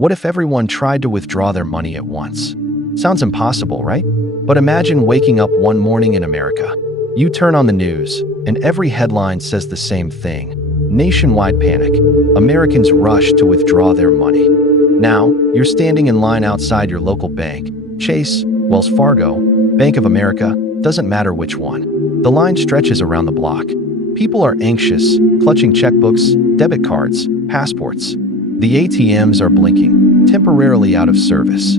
What if everyone tried to withdraw their money at once? Sounds impossible, right? But imagine waking up one morning in America. You turn on the news, and every headline says the same thing. Nationwide panic. Americans rush to withdraw their money. Now, you're standing in line outside your local bank. Chase, Wells Fargo, Bank of America, doesn't matter which one. The line stretches around the block. People are anxious, clutching checkbooks, debit cards, passports. The ATMs are blinking, temporarily out of service.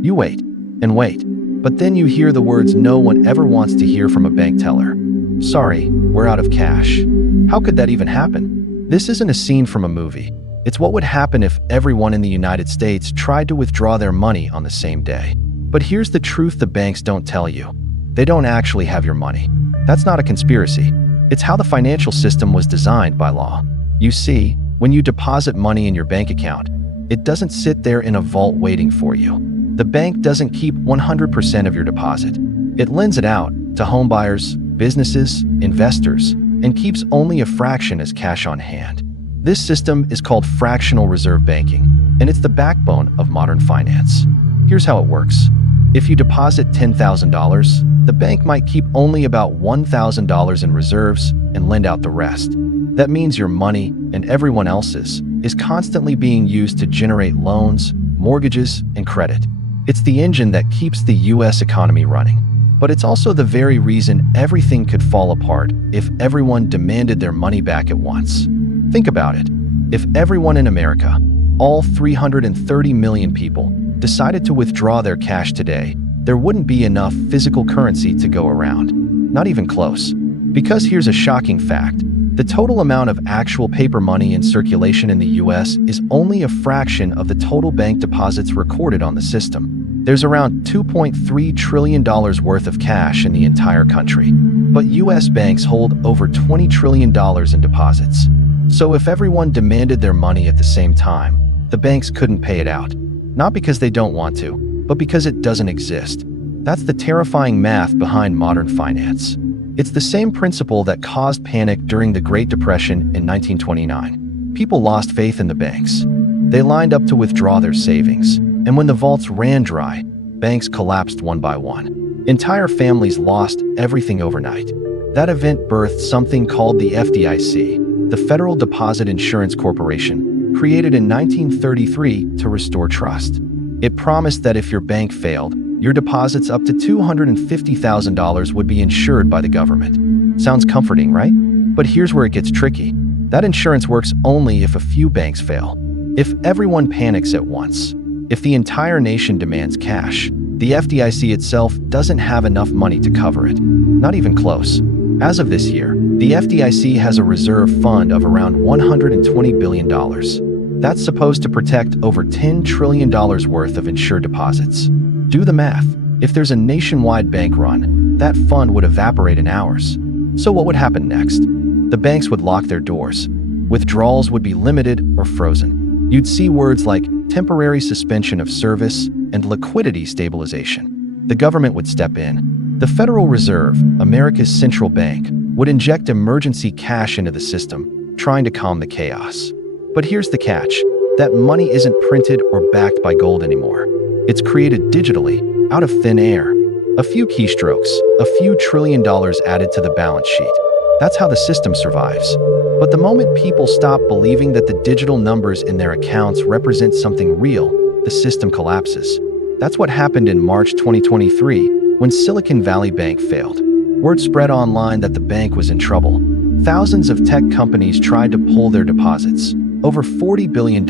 You wait and wait, but then you hear the words no one ever wants to hear from a bank teller. Sorry, we're out of cash. How could that even happen? This isn't a scene from a movie. It's what would happen if everyone in the United States tried to withdraw their money on the same day. But here's the truth the banks don't tell you. They don't actually have your money. That's not a conspiracy. It's how the financial system was designed by law. You see, when you deposit money in your bank account, it doesn't sit there in a vault waiting for you. The bank doesn't keep 100% of your deposit. It lends it out to homebuyers, businesses, investors, and keeps only a fraction as cash on hand. This system is called fractional reserve banking, and it's the backbone of modern finance. Here's how it works. If you deposit $10,000, the bank might keep only about $1,000 in reserves and lend out the rest. That means your money, and everyone else's, is constantly being used to generate loans, mortgages, and credit. It's the engine that keeps the US economy running. But it's also the very reason everything could fall apart if everyone demanded their money back at once. Think about it. If everyone in America, all 330 million people, decided to withdraw their cash today, there wouldn't be enough physical currency to go around. Not even close. Because here's a shocking fact. The total amount of actual paper money in circulation in the US is only a fraction of the total bank deposits recorded on the system. There's around $2.3 trillion worth of cash in the entire country. But US banks hold over $20 trillion in deposits. So if everyone demanded their money at the same time, the banks couldn't pay it out. Not because they don't want to, but because it doesn't exist. That's the terrifying math behind modern finance. It's the same principle that caused panic during the Great Depression in 1929. People lost faith in the banks. They lined up to withdraw their savings, and when the vaults ran dry, banks collapsed one by one. Entire families lost everything overnight. That event birthed something called the FDIC, the Federal Deposit Insurance Corporation, created in 1933 to restore trust. It promised that if your bank failed, your deposits up to $250,000 would be insured by the government. Sounds comforting, right? But here's where it gets tricky. That insurance works only if a few banks fail. If everyone panics at once, if the entire nation demands cash, the FDIC itself doesn't have enough money to cover it. Not even close. As of this year, the FDIC has a reserve fund of around $120 billion. That's supposed to protect over $10 trillion worth of insured deposits. Do the math. If there's a nationwide bank run, that fund would evaporate in hours. So what would happen next? The banks would lock their doors. Withdrawals would be limited or frozen. You'd see words like temporary suspension of service and liquidity stabilization. The government would step in. The Federal Reserve, America's central bank, would inject emergency cash into the system, trying to calm the chaos. But here's the catch. That money isn't printed or backed by gold anymore. It's created digitally, out of thin air. A few keystrokes, a few $1 trillion added to the balance sheet. That's how the system survives. But the moment people stop believing that the digital numbers in their accounts represent something real, the system collapses. That's what happened in March 2023, when Silicon Valley Bank failed. Word spread online that the bank was in trouble. Thousands of tech companies tried to pull their deposits, over $40 billion,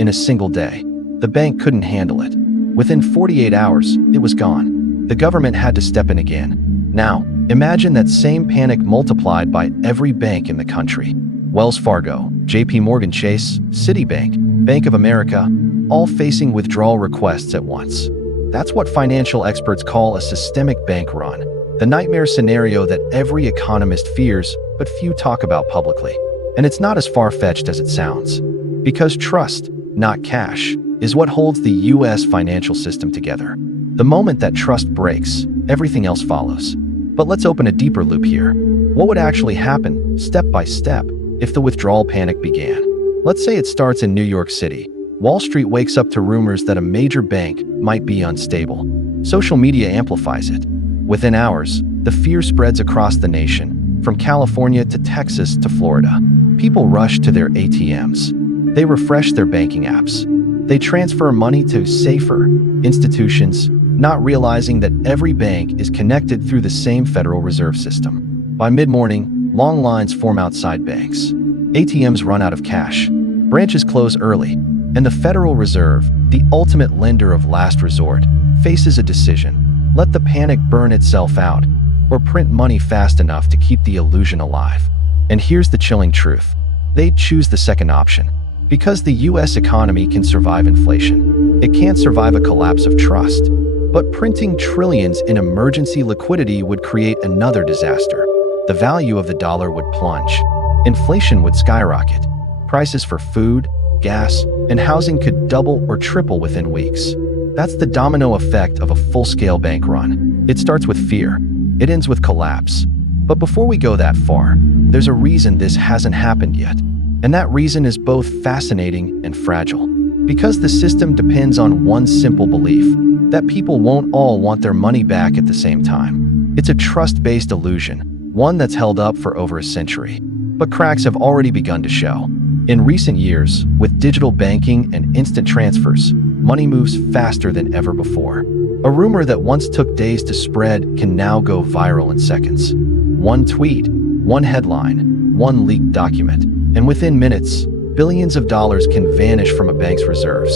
in a single day. The bank couldn't handle it. Within 48 hours, it was gone. The government had to step in again. Now, imagine that same panic multiplied by every bank in the country. Wells Fargo, JP Morgan Chase, Citibank, Bank of America, all facing withdrawal requests at once. That's what financial experts call a systemic bank run, the nightmare scenario that every economist fears, but few talk about publicly. And it's not as far-fetched as it sounds. Because trust, not cash, is what holds the US financial system together. The moment that trust breaks, everything else follows. But let's open a deeper loop here. What would actually happen, step by step, if the withdrawal panic began? Let's say it starts in New York City. Wall Street wakes up to rumors that a major bank might be unstable. Social media amplifies it. Within hours, the fear spreads across the nation, from California to Texas to Florida. People rush to their ATMs. They refresh their banking apps. They transfer money to safer institutions, not realizing that every bank is connected through the same Federal Reserve System. By mid-morning, long lines form outside banks. ATMs run out of cash. Branches close early. And the Federal Reserve, the ultimate lender of last resort, faces a decision: let the panic burn itself out, or print money fast enough to keep the illusion alive. And here's the chilling truth: they'd choose the second option. Because the US economy can survive inflation, it can't survive a collapse of trust. But printing trillions in emergency liquidity would create another disaster. The value of the dollar would plunge. Inflation would skyrocket. Prices for food, gas, and housing could double or triple within weeks. That's the domino effect of a full-scale bank run. It starts with fear. It ends with collapse. But before we go that far, there's a reason this hasn't happened yet. And that reason is both fascinating and fragile. Because the system depends on one simple belief: that people won't all want their money back at the same time. It's a trust-based illusion, one that's held up for over a century. But cracks have already begun to show. In recent years, with digital banking and instant transfers, money moves faster than ever before. A rumor that once took days to spread can now go viral in seconds. One tweet, one headline, one leaked document, and within minutes, billions of dollars can vanish from a bank's reserves.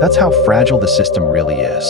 That's how fragile the system really is.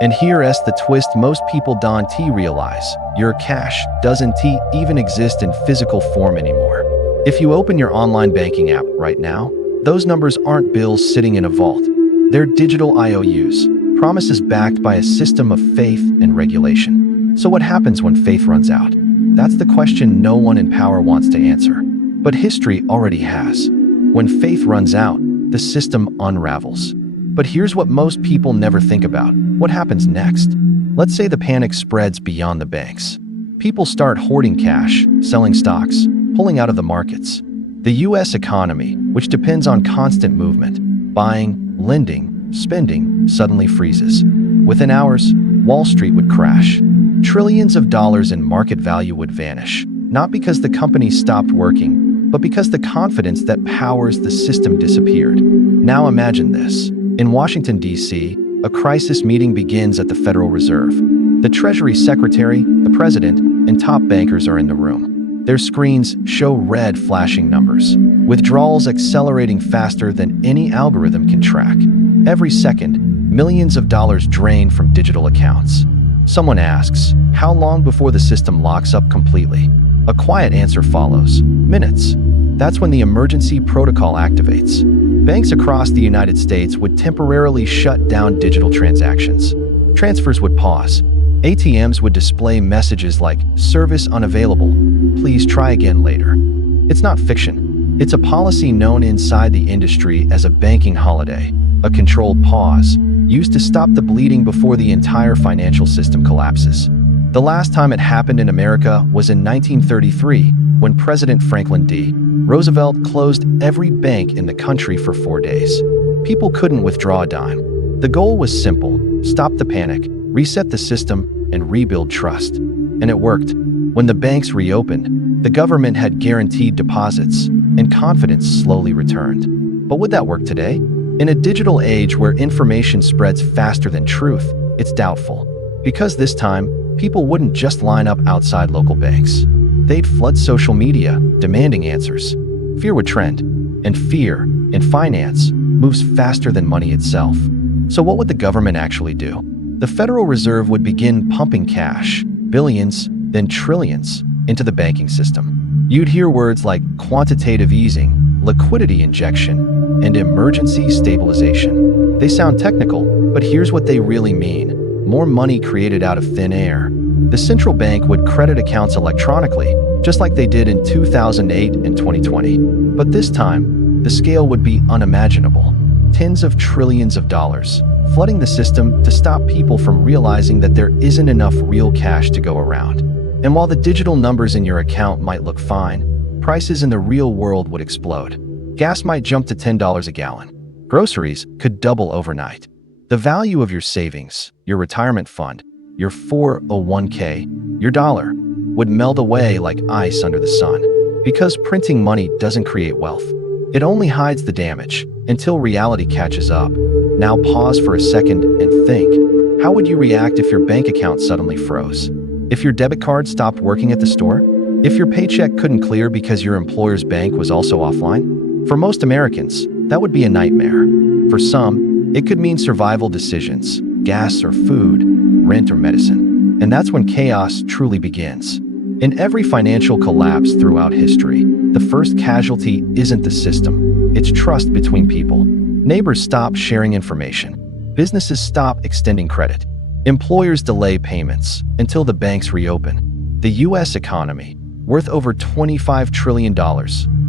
And here's the twist most people don't realize: your cash doesn't even exist in physical form anymore. If you open your online banking app right now, those numbers aren't bills sitting in a vault. They're digital IOUs, promises backed by a system of faith and regulation. So what happens when faith runs out? That's the question no one in power wants to answer. But history already has. When faith runs out, the system unravels. But here's what most people never think about: what happens next? Let's say the panic spreads beyond the banks. People start hoarding cash, selling stocks, pulling out of the markets. The US economy, which depends on constant movement, buying, lending, spending, suddenly freezes. Within hours, Wall Street would crash. Trillions of dollars in market value would vanish, not because the companies stopped working, but because the confidence that powers the system disappeared. Now imagine this. In Washington, D.C., a crisis meeting begins at the Federal Reserve. The Treasury Secretary, the President, and top bankers are in the room. Their screens show red flashing numbers, withdrawals accelerating faster than any algorithm can track. Every second, millions of dollars drain from digital accounts. Someone asks, how long before the system locks up completely? A quiet answer follows: minutes. That's when the emergency protocol activates. Banks across the United States would temporarily shut down digital transactions. Transfers would pause. ATMs would display messages like "Service unavailable. Please try again later." It's not fiction. It's a policy known inside the industry as a banking holiday, a controlled pause, used to stop the bleeding before the entire financial system collapses. The last time it happened in America was in 1933, when President Franklin D. Roosevelt closed every bank in the country for 4 days. People couldn't withdraw a dime. The goal was simple: stop the panic, reset the system, and rebuild trust. And it worked. When the banks reopened, the government had guaranteed deposits, and confidence slowly returned. But would that work today? In a digital age where information spreads faster than truth, it's doubtful. Because this time, people wouldn't just line up outside local banks. They'd flood social media, demanding answers. Fear would trend, and fear, in finance, moves faster than money itself. So what would the government actually do? The Federal Reserve would begin pumping cash, billions, then trillions, into the banking system. You'd hear words like quantitative easing, liquidity injection, and emergency stabilization. They sound technical, but here's what they really mean: more money created out of thin air. The central bank would credit accounts electronically, just like they did in 2008 and 2020. But this time, the scale would be unimaginable. Tens of trillions of dollars, flooding the system to stop people from realizing that there isn't enough real cash to go around. And while the digital numbers in your account might look fine, prices in the real world would explode. Gas might jump to $10 a gallon. Groceries could double overnight. The value of your savings, your retirement fund, your 401k, your dollar, would melt away like ice under the sun. Because printing money doesn't create wealth. It only hides the damage until reality catches up. Now pause for a second and think. How would you react if your bank account suddenly froze? If your debit card stopped working at the store? If your paycheck couldn't clear because your employer's bank was also offline? For most Americans, that would be a nightmare. For some, it could mean survival decisions, gas or food, rent or medicine. And that's when chaos truly begins. In every financial collapse throughout history, the first casualty isn't the system, it's trust between people. Neighbors stop sharing information. Businesses stop extending credit. Employers delay payments until the banks reopen. The U.S. economy, worth over $25 trillion,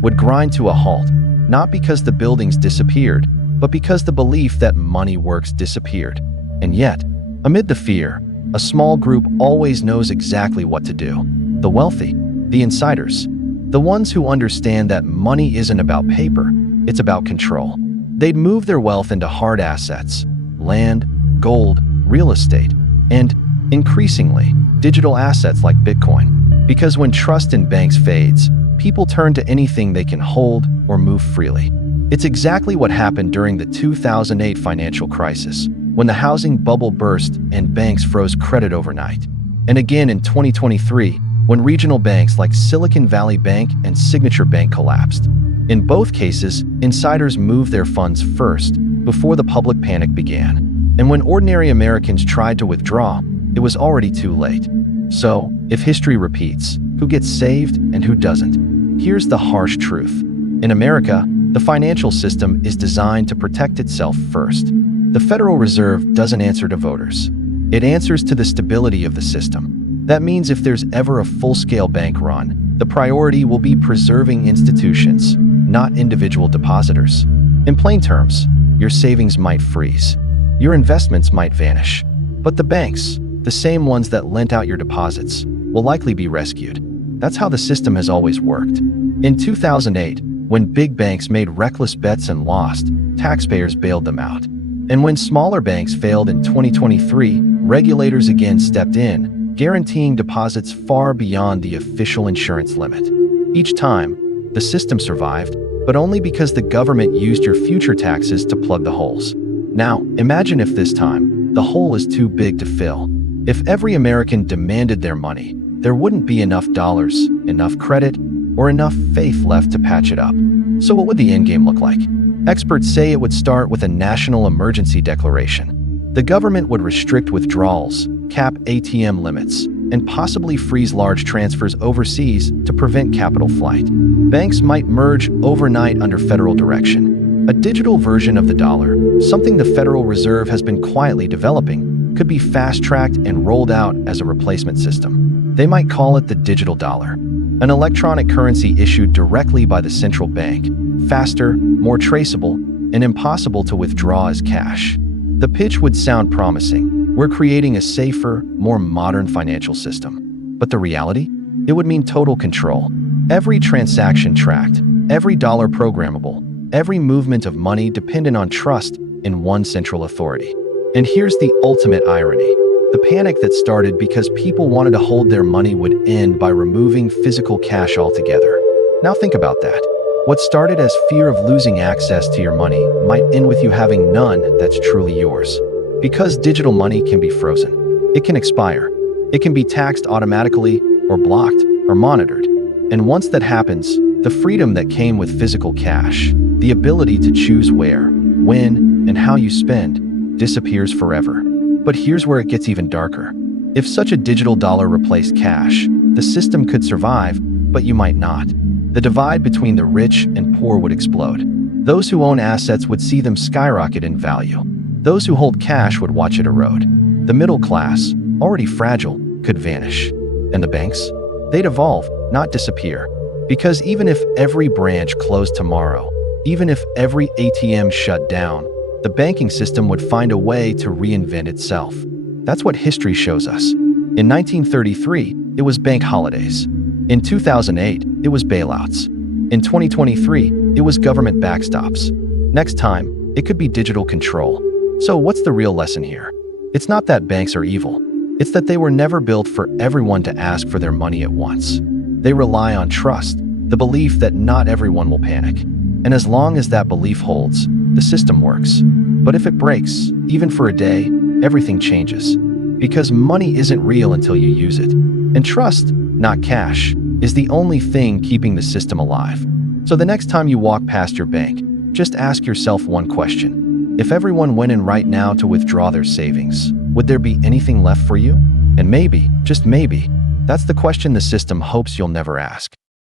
would grind to a halt, not because the buildings disappeared, but because the belief that money works disappeared. And yet, amid the fear, a small group always knows exactly what to do. The wealthy, the insiders, the ones who understand that money isn't about paper, it's about control. They'd move their wealth into hard assets, land, gold, real estate, and, increasingly, digital assets like Bitcoin. Because when trust in banks fades, people turn to anything they can hold or move freely. It's exactly what happened during the 2008 financial crisis, when the housing bubble burst and banks froze credit overnight. And again in 2023, when regional banks like Silicon Valley Bank and Signature Bank collapsed. In both cases, insiders moved their funds first, before the public panic began. And when ordinary Americans tried to withdraw, it was already too late. So, if history repeats, who gets saved and who doesn't? Here's the harsh truth. In America, the financial system is designed to protect itself first. The Federal Reserve doesn't answer to voters. It answers to the stability of the system. That means if there's ever a full-scale bank run, the priority will be preserving institutions, not individual depositors. In plain terms, your savings might freeze. Your investments might vanish. But the banks, the same ones that lent out your deposits, will likely be rescued. That's how the system has always worked. In 2008, when big banks made reckless bets and lost, taxpayers bailed them out. And when smaller banks failed in 2023, regulators again stepped in, guaranteeing deposits far beyond the official insurance limit. Each time, the system survived, but only because the government used your future taxes to plug the holes. Now, imagine if this time, the hole is too big to fill. If every American demanded their money, there wouldn't be enough dollars, enough credit, or enough faith left to patch it up. So what would the endgame look like? Experts say it would start with a national emergency declaration. The government would restrict withdrawals, cap ATM limits, and possibly freeze large transfers overseas to prevent capital flight. Banks might merge overnight under federal direction. A digital version of the dollar, something the Federal Reserve has been quietly developing, could be fast-tracked and rolled out as a replacement system. They might call it the digital dollar, an electronic currency issued directly by the central bank, faster, more traceable, and impossible to withdraw as cash. The pitch would sound promising. We're creating a safer, more modern financial system. But the reality? It would mean total control. Every transaction tracked, every dollar programmable, every movement of money dependent on trust in one central authority. And here's the ultimate irony. The panic that started because people wanted to hold their money would end by removing physical cash altogether. Now think about that. What started as fear of losing access to your money might end with you having none that's truly yours. Because digital money can be frozen. It can expire. It can be taxed automatically, or blocked, or monitored. And once that happens, the freedom that came with physical cash, the ability to choose where, when, and how you spend, disappears forever. But here's where it gets even darker. If such a digital dollar replaced cash, the system could survive, but you might not. The divide between the rich and poor would explode. Those who own assets would see them skyrocket in value. Those who hold cash would watch it erode. The middle class, already fragile, could vanish. And the banks? They'd evolve, not disappear. Because even if every branch closed tomorrow, even if every ATM shut down, the banking system would find a way to reinvent itself. That's what history shows us. In 1933, it was bank holidays. In 2008, it was bailouts. In 2023, it was government backstops. Next time, It could be digital control. So what's the real lesson here? It's not that banks are evil. It's that they were never built for everyone to ask for their money at once. They rely on trust, the belief that not everyone will panic. And as long as that belief holds, the system works. But if it breaks, even for a day, everything changes. Because money isn't real until you use it. And trust, not cash, is the only thing keeping the system alive. So the next time you walk past your bank, just ask yourself one question. If everyone went in right now to withdraw their savings, would there be anything left for you? And maybe, just maybe, that's the question the system hopes you'll never ask.